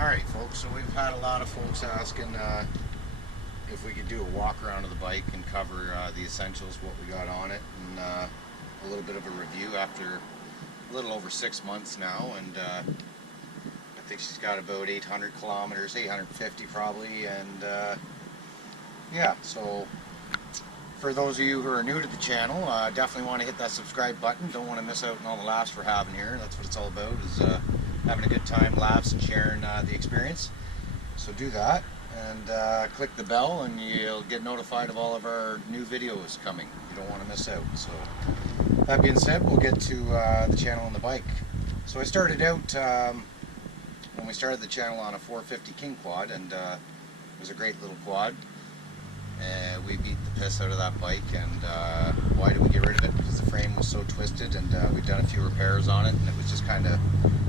Alright folks, so we've had a lot of folks asking if we could do a walk around of the bike and cover the essentials, what we got on it, and a little bit of a review after a little over 6 months now. And I think she's got about 800 kilometers, 850 probably, and yeah, so for those of you who are new to the channel, definitely want to hit that subscribe button. Don't want to miss out on all the laughs we're having here. That's what it's all about, is having a good time, laughs, and sharing the experience. So do that, and click the bell, and you'll get notified of all of our new videos coming. You don't want to miss out. So that being said, we'll get to the channel and the bike. So I started out, when we started the channel, on a 450 King quad, and it was a great little quad. We beat the piss out of that bike, and why did we get rid of it? Because the frame was so twisted, and we'd done a few repairs on it, and it was just kind of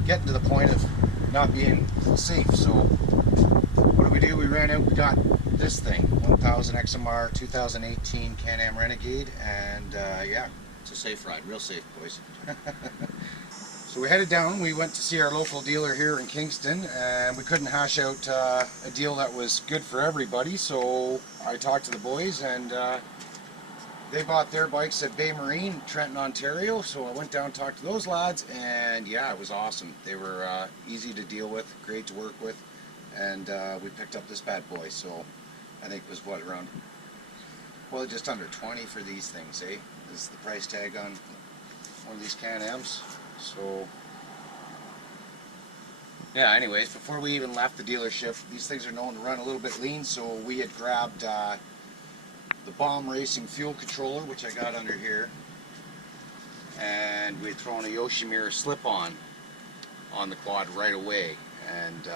getting to the point of not being safe. So what did we do? We ran out, we got this thing, 1000 XMR 2018 Can-Am Renegade, and yeah, it's a safe ride, real safe, boys. So we headed down, we went to see our local dealer here in Kingston, and we couldn't hash out a deal that was good for everybody, so I talked to the boys, and they bought their bikes at BayMarine, Trenton, Ontario. So I went down and talked to those lads, and yeah, it was awesome. They were easy to deal with, great to work with, and we picked up this bad boy. So I think it was what, around, well, just under 20 for these things, eh? This is the price tag on one of these Can-Ams. So yeah, anyways, before we even left the dealership, these things are known to run a little bit lean, so we had grabbed the Bomb Racing fuel controller, which I got under here, and we had thrown a Yoshimura slip-on the quad right away, and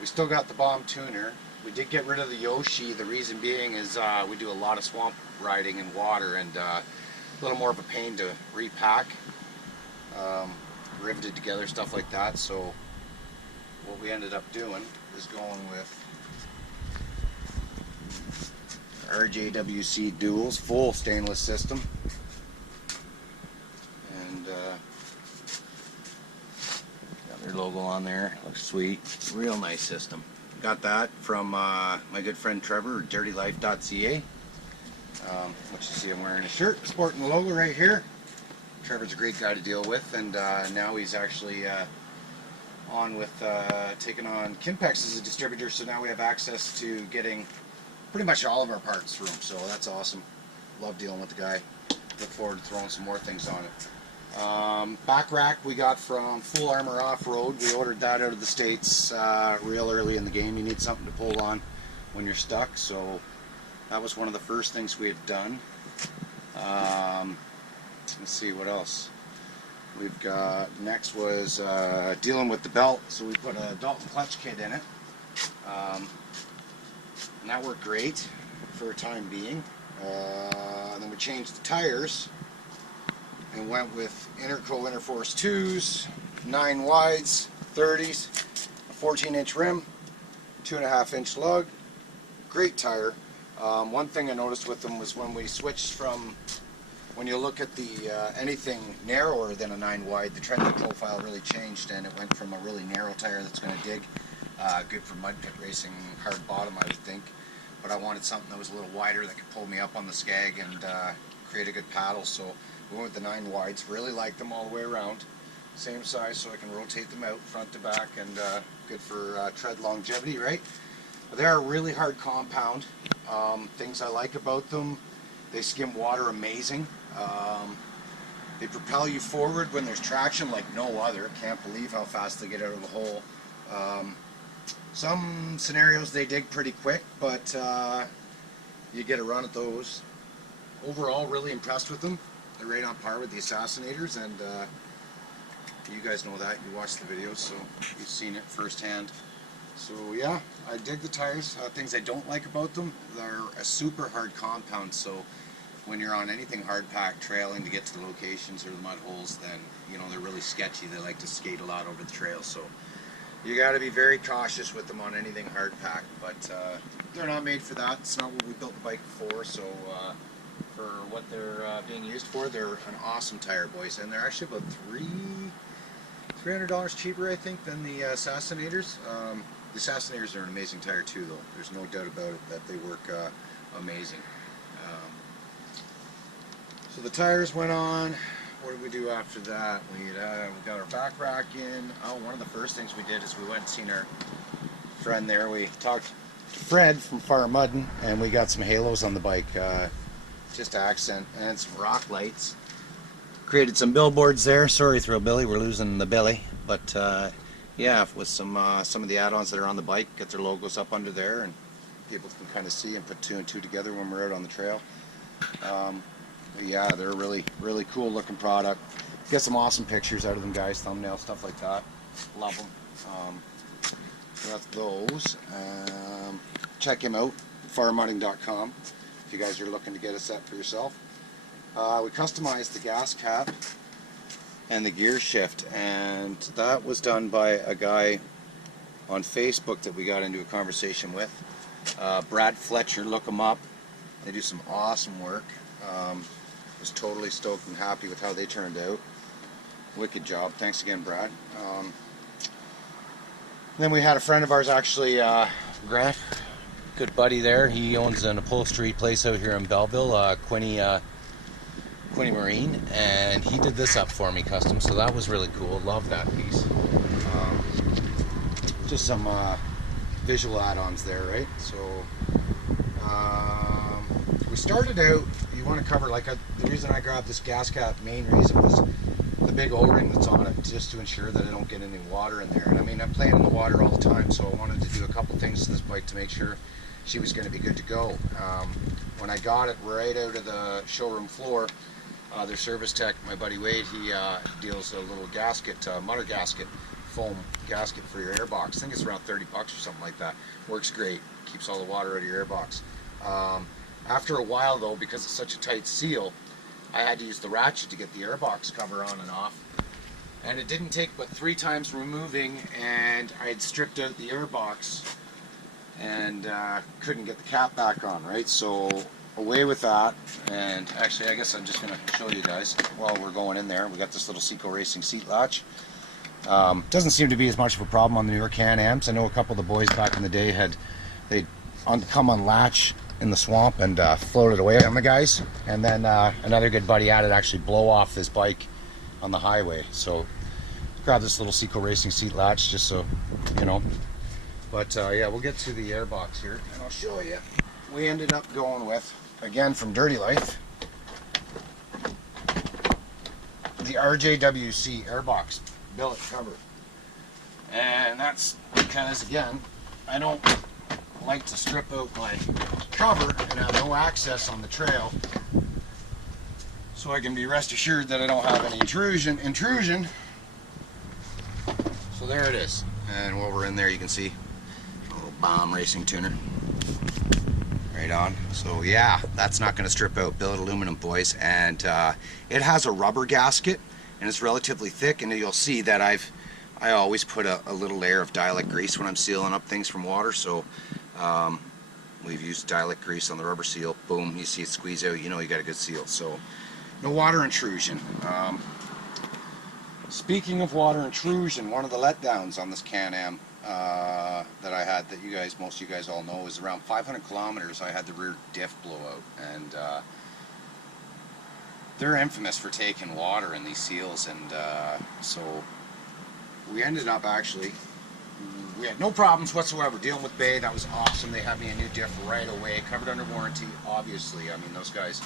we still got the Bomb tuner. We did get rid of the Yoshi. The reason being is we do a lot of swamp riding in water, and a little more of a pain to repack, riveted together, stuff like that. So what we ended up doing is going with RJWC Duals, full stainless system, and got their logo on there. Looks sweet, real nice system. Got that from my good friend Trevor, Dirtylife.ca, which you see I'm wearing a shirt sporting the logo right here. Trevor's a great guy to deal with, and now he's actually on with taking on Kimpex as a distributor, so now we have access to getting pretty much all of our parts through him, so that's awesome. Love dealing with the guy. Look forward to throwing some more things on it. Back rack we got from Full Armor Off-Road. We ordered that out of the States real early in the game. You need something to pull on when you're stuck, so that was one of the first things we had done. Let's see what else we've got. Next was dealing with the belt, so we put a Dalton clutch kit in it, and that worked great for a time being. And then we changed the tires and went with Interco Interforce 2s, 9 wides, 30s, a 14-inch rim, 2.5-inch lug. Great tire. One thing I noticed with them was when we switched from, when you look at the anything narrower than a 9 wide, the Trenton profile really changed, and it went from a really narrow tire that's going to dig, good for mud pit racing, hard bottom I would think, but I wanted something that was a little wider that could pull me up on the skag and create a good paddle, so we went with the 9 wides. Really like them all the way around, same size, so I can rotate them out front to back, and good for tread longevity, right? But they are a really hard compound. Things I like about them: they skim water amazing. They propel you forward when there's traction like no other. Can't believe how fast they get out of the hole. Some scenarios they dig pretty quick, but you get a run at those. Overall, really impressed with them. They're right on par with the Assassinators, and You guys know that. You watched the videos, so you've seen it firsthand. So yeah, I dig the tires. Things I don't like about them, they're a super hard compound, so when you're on anything hard pack trailing to get to the locations or the mud holes, then you know they're really sketchy. They like to skate a lot over the trail, so you got to be very cautious with them on anything hard pack. But they're not made for that. It's not what we built the bike for. So for what they're being used for, they're an awesome tire, boys, and they're actually about $300 cheaper, I think, than the Assassinators. The Assassinators are an amazing tire too, though. There's no doubt about it that they work amazing. So the tires went on. What did we do after that? We got our back rack in. Oh, one of the first things we did is we went and seen our friend there. We talked to Fred from Fire Muddin, and we got some halos on the bike, just to accent, and some rock lights. Created some billboards there. Sorry, Thrill Billy, we're losing the belly, but yeah, with some of the add-ons that are on the bike, get their logos up under there, and people can kind of see and put two and two together when we're out on the trail. Yeah, they're a really cool looking product. Get some awesome pictures out of them, guys, thumbnails, stuff like that. Love them. So that's those. Check him out, firemudding.com, if you guys are looking to get a set for yourself. We customized the gas cap and the gear shift, and that was done by a guy on Facebook that we got into a conversation with. Brad Fletcher, look him up. They do some awesome work. Was totally stoked and happy with how they turned out. Wicked job. Thanks again, Brad. Then we had a friend of ours, actually, Grant, good buddy there. He owns an upholstery place out here in Belleville, Quinny Marine, and he did this up for me custom, so that was really cool. Love that piece. Just some visual add-ons there, right? So we started out, you want to cover, like the reason I grabbed this gas cap, main reason was the big O-ring that's on it, just to ensure that I don't get any water in there. And I mean, I'm playing in the water all the time, so I wanted to do a couple things to this bike to make sure she was going to be good to go. When I got it right out of the showroom floor, their service tech, my buddy Wade, he deals a little gasket, mutter gasket, foam gasket for your airbox. I think it's around 30 bucks or something like that. Works great, keeps all the water out of your airbox. After a while though, because it's such a tight seal, I had to use the ratchet to get the airbox cover on and off. And it didn't take but 3 times removing, and I had stripped out the airbox and couldn't get the cap back on, right? So away with that. And actually, I guess I'm just going to show you guys while we're going in there. We got this little Seco Racing seat latch. Doesn't seem to be as much of a problem on the newer Can-Ams. I know a couple of the boys back in the day they'd come on latch in the swamp and floated away on the guys, and then another good buddy had it actually blow off his bike on the highway. So grab this little Seco Racing seat latch just so you know. But yeah, we'll get to the airbox here and I'll show you. We ended up going with, again from Dirty Life, the RJWC airbox billet cover. And that's because, again, I don't like to strip out my cover and have no access on the trail, so I can be rest assured that I don't have any intrusion. So there it is, and while we're in there you can see a little bomb racing tuner right on. So yeah, that's not going to strip out. Billet aluminum, boys, and it has a rubber gasket and it's relatively thick, and you'll see that I always put a little layer of dialect grease when I'm sealing up things from water. So we've used dialect grease on the rubber seal. Boom, you see it squeeze out, you know you got a good seal. So no water intrusion. Speaking of water intrusion, one of the letdowns on this Can-Am that I had, that most of you guys all know, is around 500 kilometers I had the rear diff blow out, and they're infamous for taking water in these seals, and so we ended up we had no problems whatsoever dealing with Bay. That was awesome. They had me a new diff right away, covered under warranty, obviously. I mean, those guys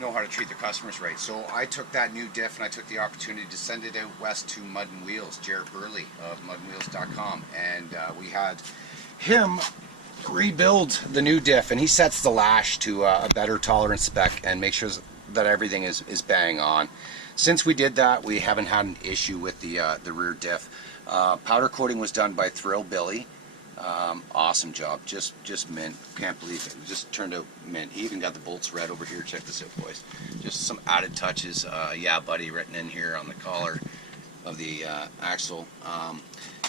know how to treat their customers right. So I took that new diff and I took the opportunity to send it out west to Mud and Wheels, Jared Burley of mudandwheels.com, and we had him rebuild the new diff, and he sets the lash to a better tolerance spec and make sure that everything is bang on. since we did that, we haven't had an issue with the rear diff. Powder coating was done by Thrill Billy. Awesome job, just mint. Can't believe it. It just turned out mint. He even got the bolts red over here. Check this out, boys. Just some added touches. Yeah, buddy, written in here on the collar of the axle.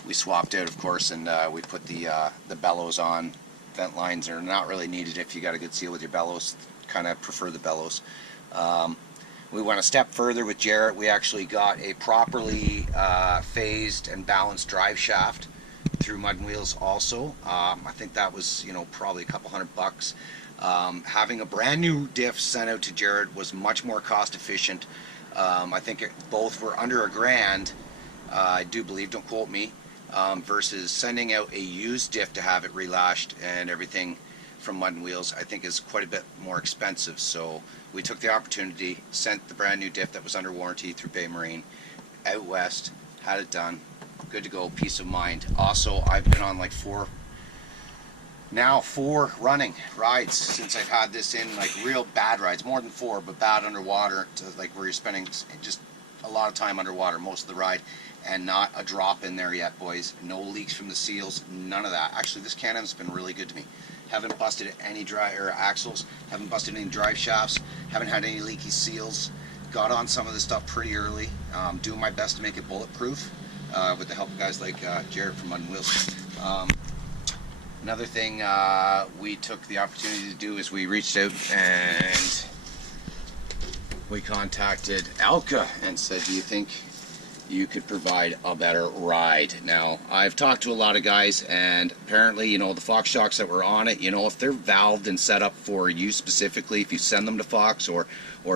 We swapped out, of course, and we put the bellows on. Vent lines are not really needed if you got a good seal with your bellows. Kind of prefer the bellows. We went a step further with Jarrett. We actually got a properly phased and balanced drive shaft through Mud and Wheels also. I think that was, you know, probably a couple $100. Having a brand new diff sent out to Jarrett was much more cost efficient. I think both were under $1,000, I do believe, don't quote me, versus sending out a used diff to have it relashed and everything from Mud and Wheels, I think is quite a bit more expensive. So we took the opportunity, sent the brand new diff that was under warranty through BayMarine out west, had it done, good to go, peace of mind. Also, I've been on like four running rides since I've had this in, like real bad rides, more than 4, but bad underwater, to like where you're spending just a lot of time underwater most of the ride, and not a drop in there yet, boys. No leaks from the seals, none of that. Actually, this Can-Am's been really good to me. Haven't busted any axles, haven't busted any drive shafts, haven't had any leaky seals. Got on some of this stuff pretty early. Doing my best to make it bulletproof with the help of guys like Jared from Mud and Wheels. Another thing we took the opportunity to do is we reached out and we contacted Alka and said, do you think you could provide a better ride? Now, I've talked to a lot of guys, and apparently, you know, the Fox shocks that were on it, you know, if they're valved and set up for you specifically, if you send them to Fox or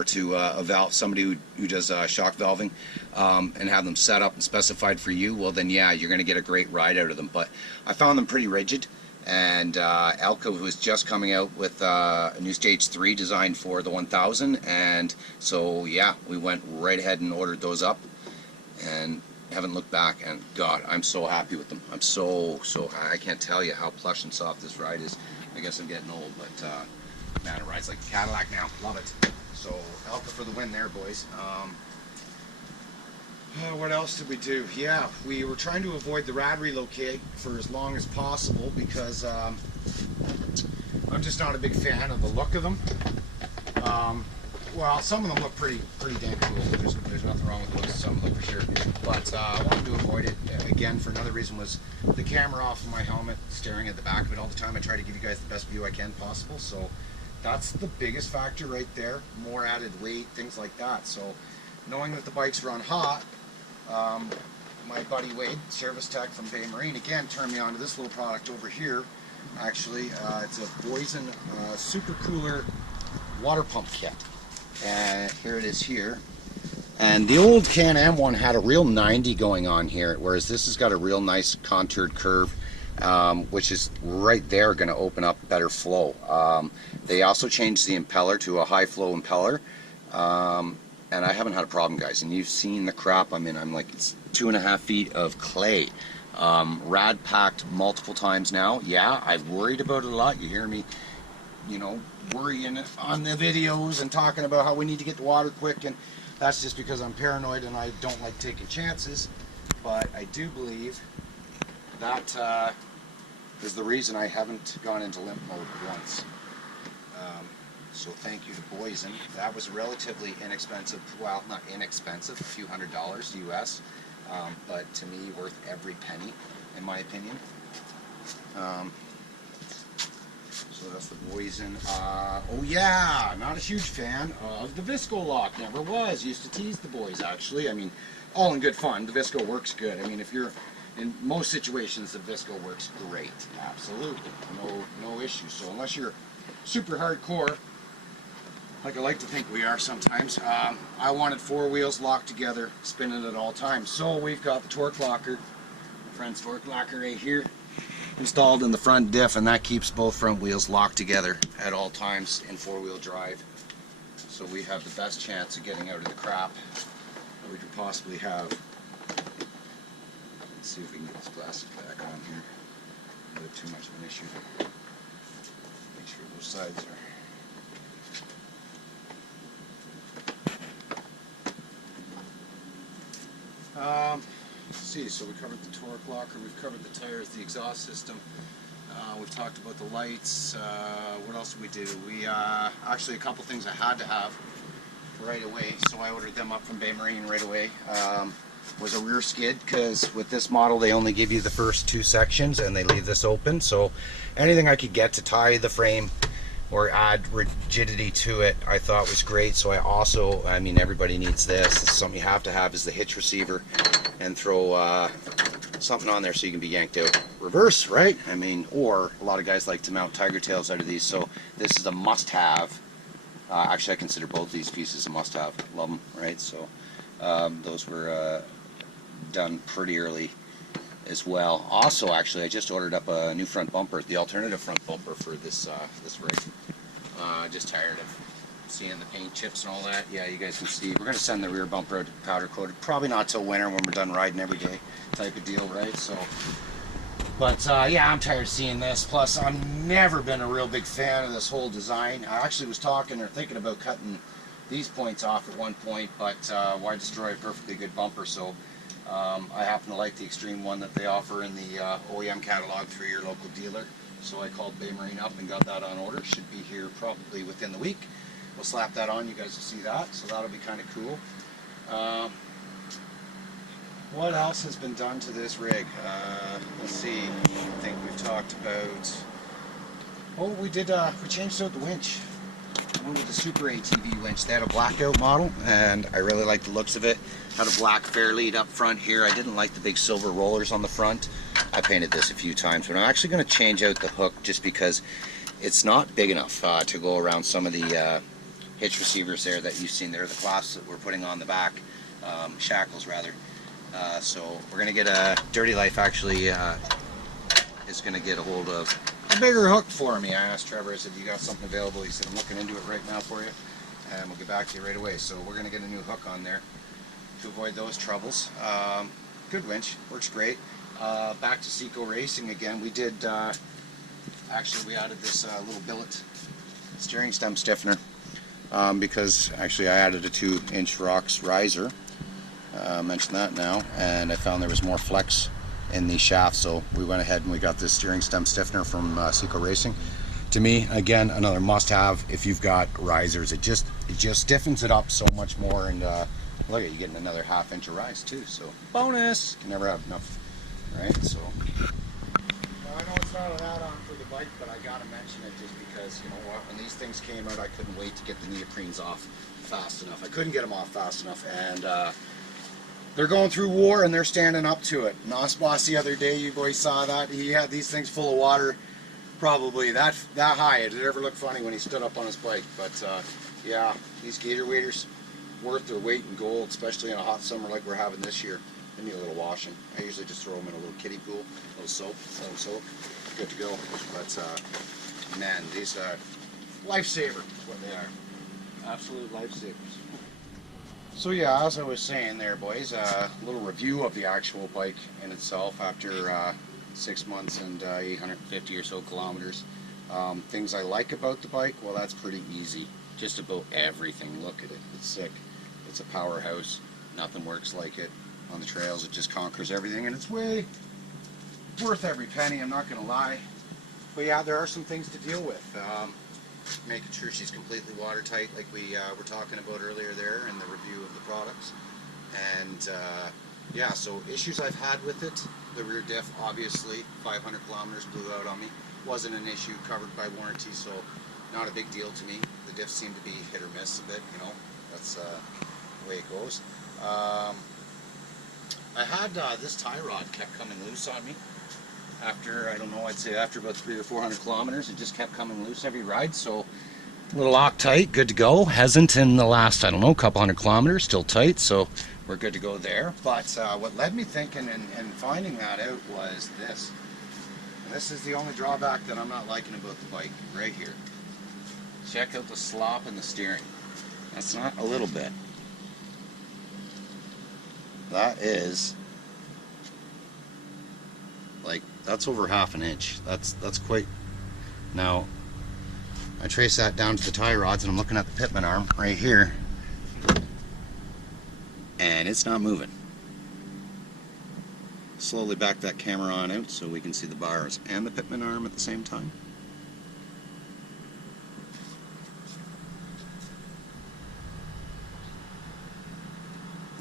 to somebody who does shock valving, and have them set up and specified for you, well then yeah, you're going to get a great ride out of them. But I found them pretty rigid, and Alka was just coming out with a new Stage 3 designed for the 1000, and so yeah, we went right ahead and ordered those up and haven't looked back, and God, I'm so happy with them. I'm so I can't tell you how plush and soft this ride is. I guess I'm getting old, but man, it rides like a Cadillac now. Love it. So Alka for the win there, boys. What else did we do? Yeah, we were trying to avoid the rad relocate for as long as possible because I'm just not a big fan of the look of them. Well, some of them look pretty damn cool. There's nothing wrong with those, some of them for sure. But I wanted to avoid it. Again, for another reason was the camera off of my helmet, staring at the back of it all the time. I try to give you guys the best view I can possible. So that's the biggest factor right there. More added weight, things like that. So knowing that the bikes run hot, my buddy Wade, service tech from BayMarine, again turned me on to this little product over here. Actually, it's a Boysen super cooler water pump kit. And here it is here. And the old Can-Am one had a real 90 going on here, whereas this has got a real nice contoured curve, which is right there going to open up better flow. They also changed the impeller to a high flow impeller, and I haven't had a problem, guys. And you've seen the crap I'm in. I'm like, it's 2.5 feet of clay. Rad packed multiple times now. Yeah, I've worried about it a lot. You hear me, you know, worrying on the videos and talking about how we need to get the water quick, and that's just because I'm paranoid and I don't like taking chances. But I do believe that is the reason I haven't gone into limp mode once. So thank you to Boysen. That was relatively inexpensive. Well, not inexpensive, a few $100s US, but to me worth every penny, in my opinion. So that's the Boysen. Oh yeah, not a huge fan of the Visco lock. Never was. Used to tease the boys, actually. I mean, all in good fun. The Visco works good. I mean, if you're in most situations, the Visco works great. Absolutely, no issue. So unless you're super hardcore, like I like to think we are sometimes, I wanted 4 wheels locked together, spinning at all times. So we've got the torque locker, my friend's torque locker right here, installed in the front diff, and that keeps both front wheels locked together at all times in 4-wheel drive. So we have the best chance of getting out of the crap that we could possibly have. Let's see if we can get this plastic back on here. Not too much of an issue. Make sure both sides are Let's see, so we covered the torque locker, we've covered the tires, the exhaust system, we've talked about the lights. What else did we do? We actually, a couple things I had to have right away, so I ordered them up from BayMarine right away. Was a rear skid, because with this model they only give you the first 2 sections and they leave this open, so anything I could get to tie the frame or add rigidity to it I thought was great. So I also, I mean, everybody needs this. This is something you have to have, is the hitch receiver, and throw something on there so you can be yanked out reverse, right? I mean, or a lot of guys like to mount tiger tails out of these, so this is a must-have. Actually, I consider both these pieces a must-have. Love them, right? So those were done pretty early as well. Also, actually, I just ordered up a new front bumper, the alternative front bumper for this this rig. Just tired of seeing the paint chips and all that. Yeah, you guys can see. We're going to send the rear bumper out powder coated. Probably not till winter when we're done riding every day, type of deal, right? So, but yeah, I'm tired of seeing this. Plus, I've never been a real big fan of this whole design. I actually was talking or thinking about cutting these points off at one point, but why destroy a perfectly good bumper? So I happen to like the extreme one that they offer in the OEM catalog through your local dealer. So I called BayMarine up and got that on order. Should be here probably within the week. We'll slap that on, you guys will see that, so that'll be kind of cool. What else has been done to this rig? Let's see, I think we've talked about, oh, we changed out the winch. I went with the Super ATV winch. They had a blackout model, and I really like the looks of it. Had a black fair lead up front here. I didn't like the big silver rollers on the front. I painted this a few times, but I'm actually going to change out the hook just because it's not big enough to go around some of the hitch receivers there that you've seen. They're the clasps that we're putting on the back, shackles rather. So we're going to get a Dirty Life actually is going to get a hold of a bigger hook for me. I asked Trevor, I said, you got something available? He said, I'm looking into it right now for you, and we'll get back to you right away. So we're going to get a new hook on there to avoid those troubles. Good winch, works great. Back to Seco Racing again. We did, actually we added this little billet steering stem stiffener because actually I added a 2-inch rocks riser. Mention that now, and I found there was more flex in the shaft, so we went ahead and we got this steering stem stiffener from Seco Racing. To me, again, another must-have if you've got risers. It just stiffens it up so much more, and look at you getting another 1/2 inch of rise too. So bonus. You can never have enough, right? So well, I know it's not an add-on for the bike, but I gotta mention it just because, you know what, when these things came out, I couldn't wait to get the neoprenes off fast enough. I couldn't get them off fast enough, and they're going through war and they're standing up to it. Nos Boss the other day, you boys saw that. He had these things full of water, probably that high. Did it ever look funny when he stood up on his bike? But yeah, these gator waders, worth their weight in gold, especially in a hot summer like we're having this year. They need a little washing. I usually just throw them in a little kiddie pool, a little soap, good to go. But man, these lifesaver is what they are. Absolute lifesavers. So yeah, as I was saying there, boys, a little review of the actual bike in itself after 6 months and 850 or so kilometers. Things I like about the bike, well, that's pretty easy. Just about everything. Look at it. It's sick. It's a powerhouse. Nothing works like it. On the trails, it just conquers everything, and it's way worth every penny, I'm not going to lie. But yeah, there are some things to deal with. Making sure she's completely watertight, like we were talking about earlier there in the review of the products. And yeah, so issues I've had with it, the rear diff, obviously 500 kilometers blew out on me. Wasn't an issue, covered by warranty, so not a big deal to me. The diffs seem to be hit or miss a bit, you know, that's the way it goes. I had this tie rod kept coming loose on me. After, I don't know, I'd say after about 300 or 400 kilometers, it just kept coming loose every ride. So a little lock tight, good to go. Hasn't in the last, I don't know, couple hundred kilometers, still tight, so we're good to go there. But what led me thinking and finding that out was this. And this is the only drawback that I'm not liking about the bike, right here. Check out the slop in the steering. That's not a little bit. That is, like, that's over 1/2 inch. That's quite. Now, I trace that down to the tie rods, and I'm looking at the pitman arm right here, and it's not moving. slowly back that camera on out so we can see the bars and the pitman arm at the same time.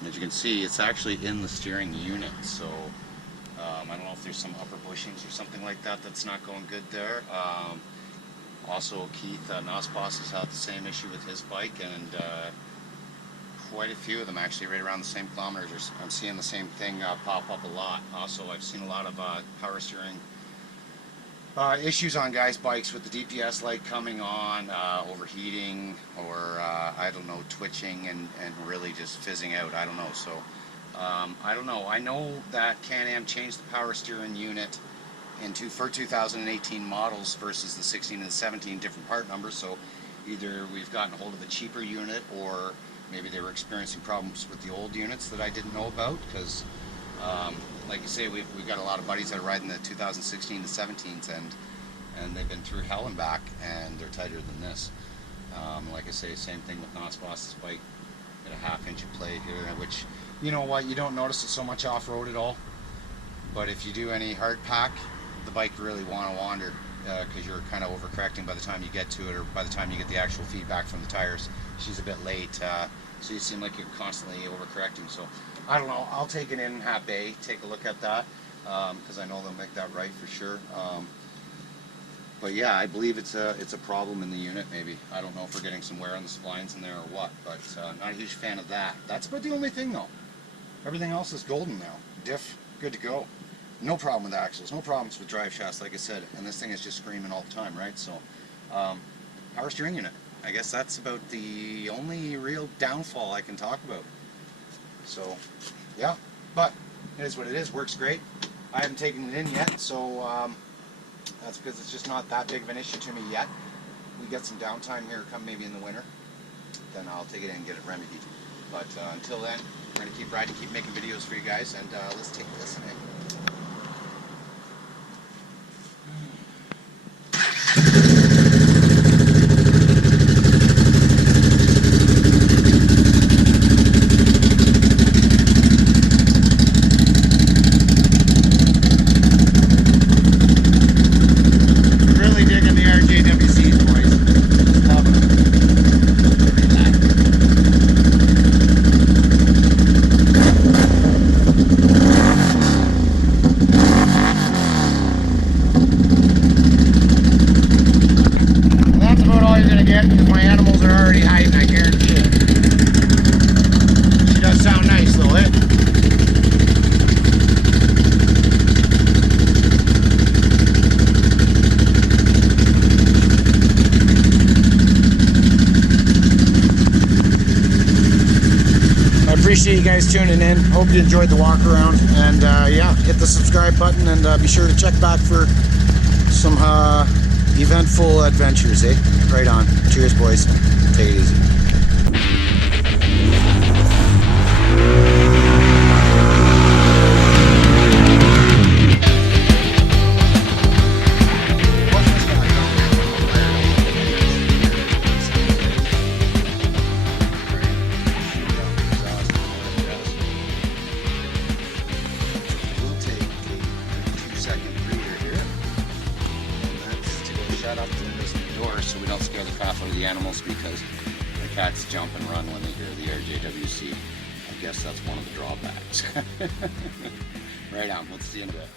As you can see, it's actually in the steering unit, so I don't know if there's some upper bushings or something like that that's not going good there. Also, Keith Nosbos has had the same issue with his bike, and quite a few of them actually right around the same kilometers. I'm seeing the same thing pop up a lot. Also, I've seen a lot of power steering issues on guys' bikes with the DPS light coming on, overheating, or I don't know, twitching and really just fizzing out. I don't know. So I don't know. I know that Can-Am changed the power steering unit for 2018 models versus the 16 and the 17 different part numbers. So either we've gotten a hold of a cheaper unit, or maybe they were experiencing problems with the old units that I didn't know about, because like you say, we've got a lot of buddies that are riding the 2016 to 17s, and they've been through hell and back, and they're tighter than this. Like I say, same thing with Nosbos's bike. Got a 1/2 inch of plate here, which, you know what, you don't notice it so much off-road at all, but if you do any hard pack, the bike really want to wander, because you're kind of overcorrecting by the time you get to it, or by the time you get the actual feedback from the tires. She's a bit late, so you seem like you're constantly overcorrecting. So I don't know, I'll take it in and have Bay take a look at that, because I know they'll make that right for sure. But yeah, I believe it's a problem in the unit. Maybe, I don't know if we're getting some wear on the splines in there or what, but not a huge fan of that. That's about the only thing though. Everything else is golden now. Diff, good to go. No problem with axles, no problems with drive shafts, like I said, and this thing is just screaming all the time, right? So, power steering unit. I guess that's about the only real downfall I can talk about. So, yeah, but it is what it is. Works great. I haven't taken it in yet, so that's because it's just not that big of an issue to me yet. We get some downtime here, come maybe in the winter, then I'll take it in and get it remedied. But until then, we're going to keep riding, keep making videos for you guys, and let's take this in. Because my animals are already hiding, I guarantee it. She does sound nice though, eh? I appreciate you guys tuning in. Hope you enjoyed the walk around, and yeah, hit the subscribe button, and be sure to check back for some eventful adventures, eh? Right on. Cheers, boys. Take it easy. We'll take a 2-second breather here, and that's to go shut up the door so we don't scare the crap out of the animals, because the cats jump and run when they hear the RJWC. I guess that's one of the drawbacks. Right on, let's see you in a bit.